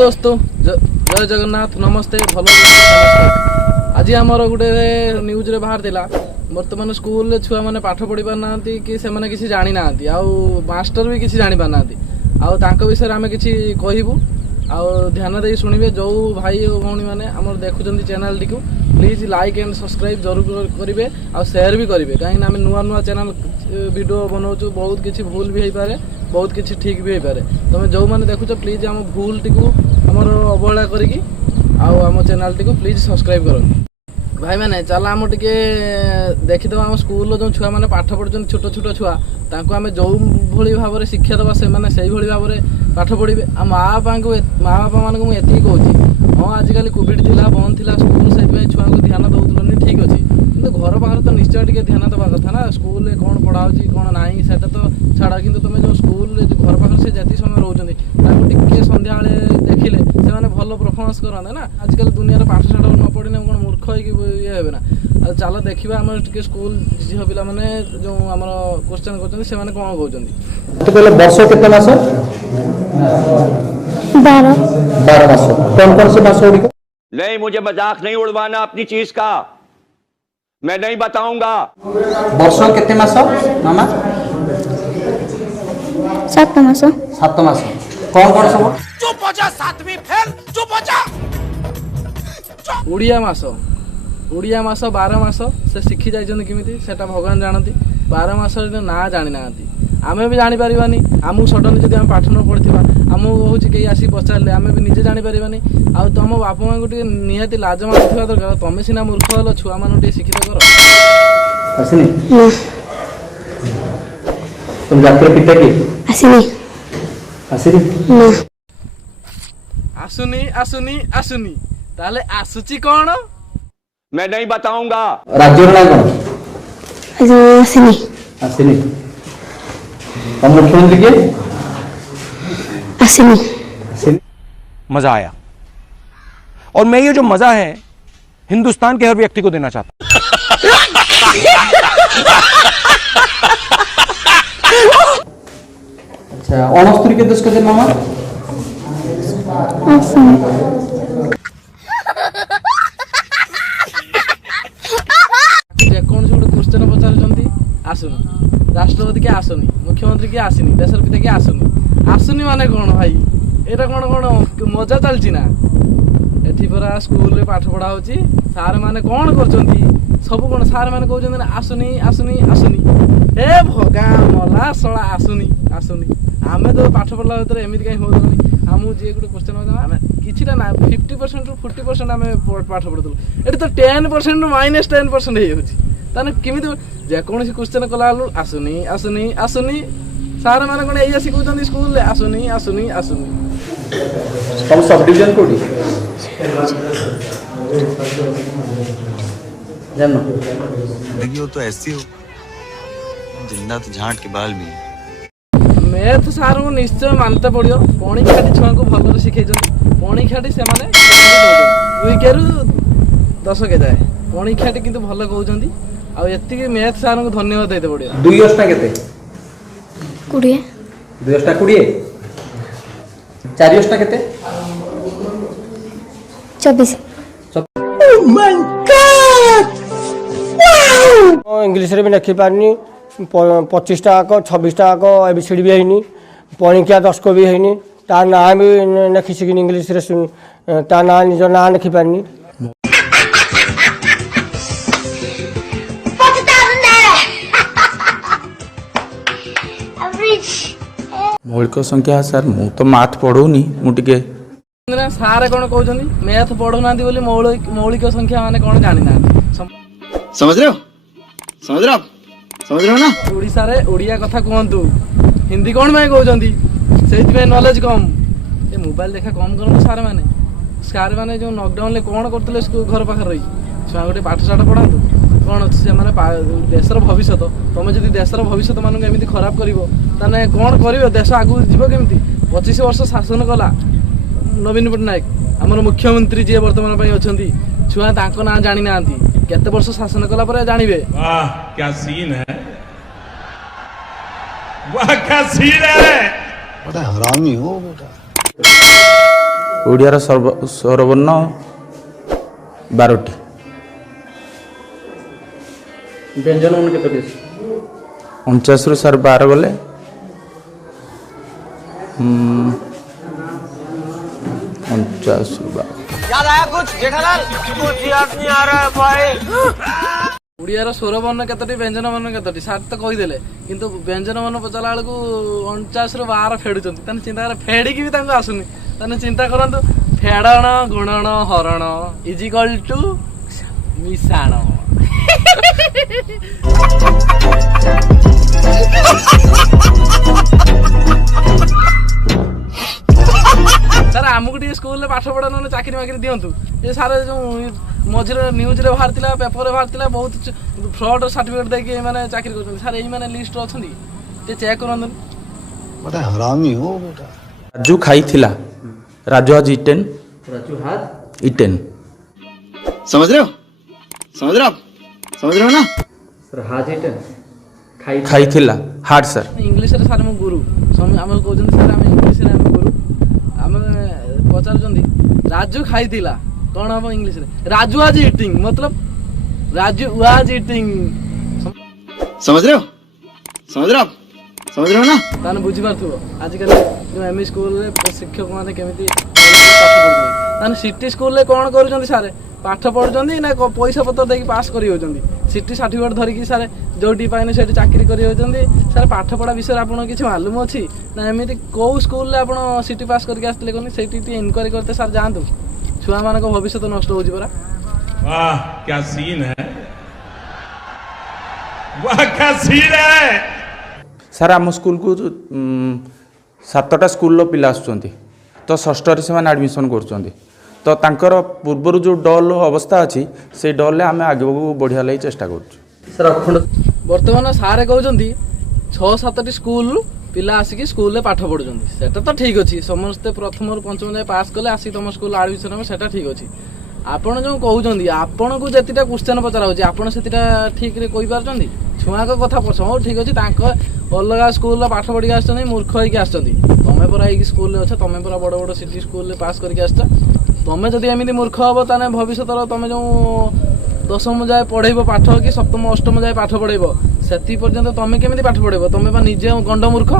दोस्तों जय जगन्नाथ नमस्ते भल नमस्कार। आज आमर गोटे न्यूज रे बाहर थिला वर्तमान स्कूल छुआ मैंने पाठ पढ़ी पार ना कि से मैंने किसी जानी ना मास्टर भी किसी जानी पार ना आउ विषय आम किसी कहबू ध्यान दे शुणवे जो भाई और भौणी मैंने आम देखुं चैनल टी प्लीज लाइक एंड सब्सक्राइब जरूर करेंगे और शेयर भी करेंगे कहीं आम नुआ नुआ चैनल वीडियो बनाऊँ बहुत किसी भूल भी हो पारे बहुत किसी ठीक भी हो पारे तुम जो मैंने देखुच प्लीज आम भूल टी आमर अवहेला करी आम चैनल टी प्लीज सब्सक्राइब करो भाई मैंने चल आम टे देखीद आम स्कूल जो छुआ मैंने पाठ पढ़ुं छोट छोट छुआ आम जो भली भाव में शिक्षा देवा से भाव में पाठ पढ़े आ माँ बापा मान मुझे कहूँ हाँ आजिकल कोविड थी बंद थी स्कूल से छुआ को ध्यान दौन ठीक अच्छे कि घर बाहर तो निश्चय टे ध्यान देवा कथा ना स्कूल कौन पढ़ा कौन ना से तो छाड़ा कि तुम जो स्कूल घर पाखे से जी समय रोचे टे सन्ध्या देखिले से भल परफॉर्मेंस करते ना आजिकल दुनिया पाठ साठ न पढ़ने कौन मूर्ख ये हे ना चल देखा आम टे स्कूल झील पिला मैंने जो आम क्वेश्चन कर कौन कहते वर्ष केते मास 12 मास कौन कौन से मास गुड़िक नहीं मुझे मजाक नहीं उड़वाना अपनी चीज का मैं नहीं बताऊंगा। वर्ष केते मास मामा 7 मास कौन कौन सब चुप हो जा सातवीं फेल चुप हो जा उड़िया मास 12 मास से शिखी जाइछन किमिति सेटा भगवान जानती 12 मास ना जानी ना आमे भी जानी पारिबानी आमु सडन जदि हम पाठ न पढ़िथिबा आमु होछि के आसी पचारले आमे भी निजे जानी पारिबानी आ तुम बापा मां गुटे नियति लाज मानथिबा दरकार तमे सिना मूर्ख हलो छुआ मानु टे शिक्षित करो आसिनी तुम जाकर पिता की आसुनी ताले आसुची कौन मैं नहीं बताऊंगा। राज्य ना कौन आसिनी और मुख्यमंत्री के आसिनी मजा आया और मैं ये जो मजा है हिंदुस्तान के हर व्यक्ति को देना चाहता अच्छा 69 के दशक के मामा क्वेश्चन पचार आसुनी राष्ट्रपति के आसुनी मुख्यमंत्री के आसनी देशर पिता के आसुनी माने कौन भाई एटा कौन कौन मजा चलती ना एठी परा स्कूल रे पाठ पढ़ा होची सार माने कौन करचंती सब कौन सार माने कहउचंती ना आसुनी ए भगा मला सळा आसुनी आमे तो पाठ पढ़ला भीतर एमिति काई होदनी हमु जे गुटे क्वेश्चन होता आमे किछिटा ना 50% ରୁ 40% आमे पाठ पढ़दलु एठी तो 10% ରୁ -10% हे होची ताने किमिति जे कोनसी क्वेश्चन कला आसुनी सार माने कोन एया सिखउचंती स्कूल ले आसुनी हम सब डिवीजन कोडी जानो देखियो तो ऐसी हो जिंदा तो झांट के बाल में मैथ सार को निश्चय मानते पड़ो पणी खाटी छुआ को भल शिखे पणी खाटी से विकेरु 10 के जाए पणी खाटी किंतु भल कहउचंती आ एतिके मैथ सार को धन्यवाद देते पड़ो 2 अष्टा केते 20 2 अष्टा 20 4 अष्टा केते 24 इंग्लिश रे भी लिखी पारनी 25 टाक 26 टाक एबीसीडी भी हैनी पणिकिया 10 को भी हैनी ता ना भी लिखी सिकिन इंग्लिश रे ता ना निज ना लिखी पारनी मौलिक संख्या सर मु तो मैथ पढ़ौनी मु टिके सारे कौन कहउचंती मैथ पढ़ो नांती बोली मौलिक संख्या माने कौन जानि ना समझ रहे हो ना ओडिसा रे ओडिया कथा कहंतु हिंदी कौन में कहउचंती सेति में नॉलेज कम ए मोबाइल देखा कम करन सार माने जो लॉकडाउन ले कौन करतले स्कूल घर पाखर रही छुआ गोटे पाठ साठ पढ़ातु कौन अच्छे से माने देशर भविष्य तुम जदि देशर भविष्य मानक एमती खराब करिवो ताने कौन करिवो देश आगु जीव केमती 25 वर्ष शासन कला नवीन पट्टनायक आमर मुख्यमंत्री जी वर्तमान पई अछंती छुआ तांको ना जानि नांती केते वर्ष शासन कला पर जानिबे वाह क्या सीन है वाह क्या सीन है बड़ा हरामी हो बेटा ଓଡ଼ିଆର ସ୍ୱରବର୍ଣ୍ଣ 12ଟି। ବ୍ୟଞ୍ଜନ ମାନ କେତୋଟି ଅଛି? 49ରୁ ସାର୍ 12 ଗଲେ 49 ଓଡ଼ିଆର ସ୍ୱରବର୍ଣ୍ଣ କେତୋଟି ବ୍ୟଞ୍ଜନ ବର୍ଣ୍ଣ କେତୋଟି ସାର୍ ତ କହିଦେଲେ, କିନ୍ତୁ ବ୍ୟଞ୍ଜନ ବର୍ଣ୍ଣ ପଚାରିଲା ବେଳକୁ 49ରୁ 12 ଫେଡୁଛନ୍ତି। ତାହେଲେ ଚିନ୍ତା କର, ଫେଡ଼ିକି ବି ତାଙ୍କୁ ଆସୁନି। ତାହେଲେ ଚିନ୍ତା କରନ୍ତୁ, ଫେଡ଼ଣ ଗୁଣନ ହରଣ ଇଜିକାଲ୍ ଟୁ ମିଶାଣ। ସାର୍ ଆମକୁ ଟିକେ ସ୍କୁଲରେ ପାଠ ପଢା ନହେଲେ ଚାକିରି ବାକିରି ଦିଅନ୍ତୁ। ଏ ସାର୍ ଯୋଉ ମଝିରେ ନ୍ୟୁଜରେ ବାହାରିଥିଲା, ପେପରରେ ବାହାରିଥିଲା, ବହୁତ ଫ୍ରଡ୍ ସାର୍ଟିଫିକେଟ୍ ଦେଇକି ଏମାନେ ଚାକିରି କରୁଛନ୍ତି। ସାର୍ ଏଇମାନେ ଲିଷ୍ଟରେ ଅଛନ୍ତି, ଟିକେ ଚେକ୍ କରନ୍ତୁ। ରାଜୁ ଖାଇଥିଲା, ରାଜୁ ହାଜ୍ ଇଟେନ୍, ରାଜୁ ହାତ ଇଟେନ୍। समझ रहे हो ना? ସାର୍ ହାଜ ଏଇଟା ଖାଇଥିଲା ହାର୍ଟ ସାର୍। ଇଂଲିଶରେ ସାର୍ ମୁଁ ଗୁରୁ, ଆମେ କହୁଛନ୍ତି ସାର୍ ଆମେ ଇଂଲିଶରେ ଆମେ ଗୁରୁ। ଆମେ ପଚାରୁଛନ୍ତି ରାଜୁ ଖାଇଥିଲା, କ'ଣ ହବ ଇଂଲିଶରେ? ରାଜୁ ୱାଜ୍ ଇଟିଂ, ମତଲବ ରାଜୁ ୱାଜ୍ ଇଟିଂ। समझ रहे हो ना? ତାହେଲେ ବୁଝିପାରୁଥିବ ଆଜିକାଲି ଯେଉଁ ଏମ୍ଇ ସ୍କୁଲରେ ଶିକ୍ଷକମାନେ କେମିତି ପାଠ ପଢ଼ୁଛନ୍ତି। ତାହେଲେ ସିଟି ସ୍କୁଲରେ କ'ଣ କରୁଛନ୍ତି ସାର୍? ପାଠ ପଢ଼ୁଛନ୍ତି ନା ପଇସା ପତ୍ର ଦେଇକି ପାସ୍ କରି ହେଉଛନ୍ତି? ସିଟି ସାର୍ଟିଫିକେଟ୍ ଧରିକି ସାର୍ ଯେଉଁଠି ପାଇନି ସେଇଠି ଚାକିରି କରି ହେଉଛନ୍ତି। ସାର୍ ପାଠପଢ଼ା ବିଷୟରେ ଆପଣଙ୍କ କିଛି ମାଲୁମ ଅଛି ନା? ଏମିତି କେଉଁ ସ୍କୁଲରେ ଆପଣ ସିଟି ପାସ୍ କରିକି ଆସିଥିଲେ କହିଲେ? ସେଇଠି ଟିକେ ଇନକ୍ୱାରି କରିତେ ସାର୍ ଯାଆନ୍ତୁ। ଛୁଆମାନଙ୍କ ଭବିଷ୍ୟତ ନଷ୍ଟ ହେଉଛି ପରା। वाह क्या सीन है, वाह क्या सीन है। ସାର୍ ଆମ ସ୍କୁଲକୁ 7ଟା ସ୍କୁଲର ପିଲା ଆସୁଛନ୍ତି, ତ 6ରେ ସେମାନେ ଆଡ଼ମିସନ୍ କରୁଛନ୍ତି। ତ ତାଙ୍କର ପୂର୍ବରୁ ଯେଉଁ ଡଲ୍ ଅବସ୍ଥା ଅଛି, ସେଇ ଡଲ୍ରେ ଆମେ ଆଗକୁ ବଢ଼ିବା ଲାଗି ଚେଷ୍ଟା କରୁଛୁ। ସାର୍ ଅଖଣ୍ଡ ବର୍ତ୍ତମାନ ସାର୍ କହୁଛନ୍ତି 6-7ଟି ସ୍କୁଲରୁ ପିଲା ଆସିକି ସ୍କୁଲରେ ପାଠ ପଢୁଛନ୍ତି। ସେଟା ତ ଠିକ୍ ଅଛି, ସମସ୍ତେ ପ୍ରଥମରୁ ପଞ୍ଚମ ଯାଏ ପାସ୍ କଲେ ଆସିକି ତମ ସ୍କୁଲ ଆଡମିସନ ହେବ, ସେଟା ଠିକ୍ ଅଛି। ଆପଣ ଯେଉଁ କହୁଛନ୍ତି ଆପଣଙ୍କୁ ଯେତିଟା କ୍ୱେଶ୍ଚନ ପଚରା ହେଉଛି ଆପଣ ସେତିଟା ଠିକ୍ରେ କହିପାରୁଛନ୍ତି? ଛୁଆଙ୍କ କଥା ପଛ ହଉ ଠିକ୍ ଅଛି, ତାଙ୍କ ଅଲଗା ସ୍କୁଲର ପାଠ ପଢ଼ିକି ଆସିଛନ୍ତି, ମୂର୍ଖ ହେଇକି ଆସିଛନ୍ତି। ତମେ ପରା ହେଇକି ସ୍କୁଲରେ ଅଛ, ତମେ ପରା ବଡ଼ ବଡ଼ ସିଟି ସ୍କୁଲରେ ପାସ୍ କରିକି ଆସିଛ। ତମେ ଯଦି ଏମିତି ମୂର୍ଖ ହେବ ତାହେଲେ ଭବିଷ୍ୟତର ତମେ ଯେଉଁ 10ମ ଯାଏ ପଢ଼େଇବ ପାଠ କି 7ମ 8ମ ଯାଏ ପାଠ ପଢ଼େଇବ, ସେତିକି ପର୍ଯ୍ୟନ୍ତ ତମେ କେମିତି ପାଠ ପଢ଼େଇବ? ତମେ ବା ନିଜେ ଗଣ୍ଡ ମୂର୍ଖ।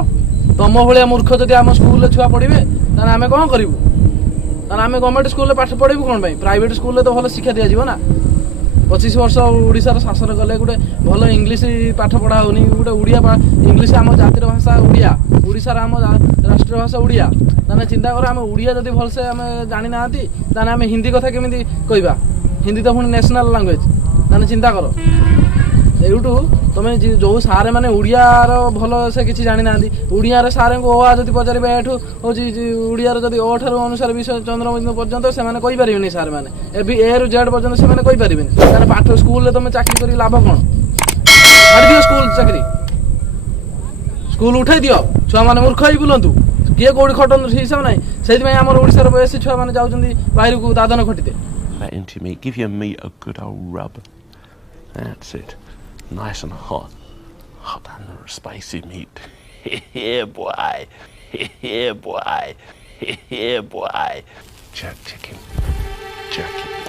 ତମ ଭଳିଆ ମୂର୍ଖ ଯଦି ଆମ ସ୍କୁଲରେ ଛୁଆ ପଢ଼ିବେ ତାହେଲେ ଆମେ କ'ଣ କରିବୁ? ତାହେଲେ ଆମେ ଗଭର୍ଣ୍ଣମେଣ୍ଟ ସ୍କୁଲରେ ପାଠ ପଢ଼େଇବୁ କ'ଣ ପାଇଁ? ପ୍ରାଇଭେଟ୍ ସ୍କୁଲରେ ତ ଭଲ ଶିକ୍ଷା ଦିଆଯିବ ନା। 25 ବର୍ଷ ଓଡ଼ିଶାର ଶାସନ କଲେ, ଗୋଟେ ଭଲ ଇଂଲିଶ ପାଠ ପଢ଼ା ହେଉନି, ଗୋଟେ ଓଡ଼ିଆ ଇଂଲିଶ ଆମ ଜାତିର ଭାଷା ଓଡ଼ିଆ, ଓଡ଼ିଶାର ଆମ ରାଷ୍ଟ୍ରୀୟ ଭାଷା ଓଡ଼ିଆ। ତାହେଲେ ଚିନ୍ତା କର, ଆମେ ଓଡ଼ିଆ ଯଦି ଭଲସେ ଆମେ ଜାଣିନାହାନ୍ତି ତାହେଲେ ଆମେ ହିନ୍ଦୀ କଥା କେମିତି କହିବା? ହିନ୍ଦୀ ତ ପୁଣି ନ୍ୟାସନାଲ୍ ଲାଙ୍ଗୁଏଜ୍। ତାହେଲେ ଚିନ୍ତା କର, ଏଇଠୁ ତମେ ଯେଉଁ ସାର୍ ମାନେ ଓଡ଼ିଆର ଭଲ ସେ କିଛି ଜାଣିନାହାନ୍ତି, ଓଡ଼ିଆର ସାର୍ଙ୍କୁ ଅ ଆ ଯଦି ପଚାରିବେ ଏଠୁ ହେଉଛି ଓଡ଼ିଆର ଯଦି ଅ ଠାରୁ ଅନୁସାରେ ବିଷୟ ଚନ୍ଦ୍ରବିନ୍ଦୁ ପର୍ଯ୍ୟନ୍ତ ସେମାନେ କହିପାରିବେନି। ସାର୍ ମାନେ ଏ ରୁ ଜେଡ୍ ପର୍ଯ୍ୟନ୍ତ ସେମାନେ କହିପାରିବେନି। ତାହେଲେ ପାଠ ସ୍କୁଲରେ ତମେ ଚାକିରି କରି ଲାଭ କ'ଣ? ଛାଡ଼ିଦିଅ ସ୍କୁଲ ଚାକିରି, ସ୍କୁଲ ଉଠାଇ ଦିଅ, ଛୁଆମାନେ ମୂର୍ଖ ହେଇ ବୁଲନ୍ତୁ, କିଏ କୋଉଠି ଖଟନ୍ତୁ ଠିକ୍ ହିସାବ ନାହିଁ। ସେଇଥିପାଇଁ ଆମର ଓଡ଼ିଶାର ବେଶୀ ଛୁଆମାନେ ଯାଉଛନ୍ତି ବାହାରକୁ ଦାଦନ ଖଟିତେ। That into meat, give your meat a good old rub. That's it. Nice and hot. Hot and spicy meat. Yeah, boy. Yeah, boy. Yeah, boy. Jerk chicken. Jerk it.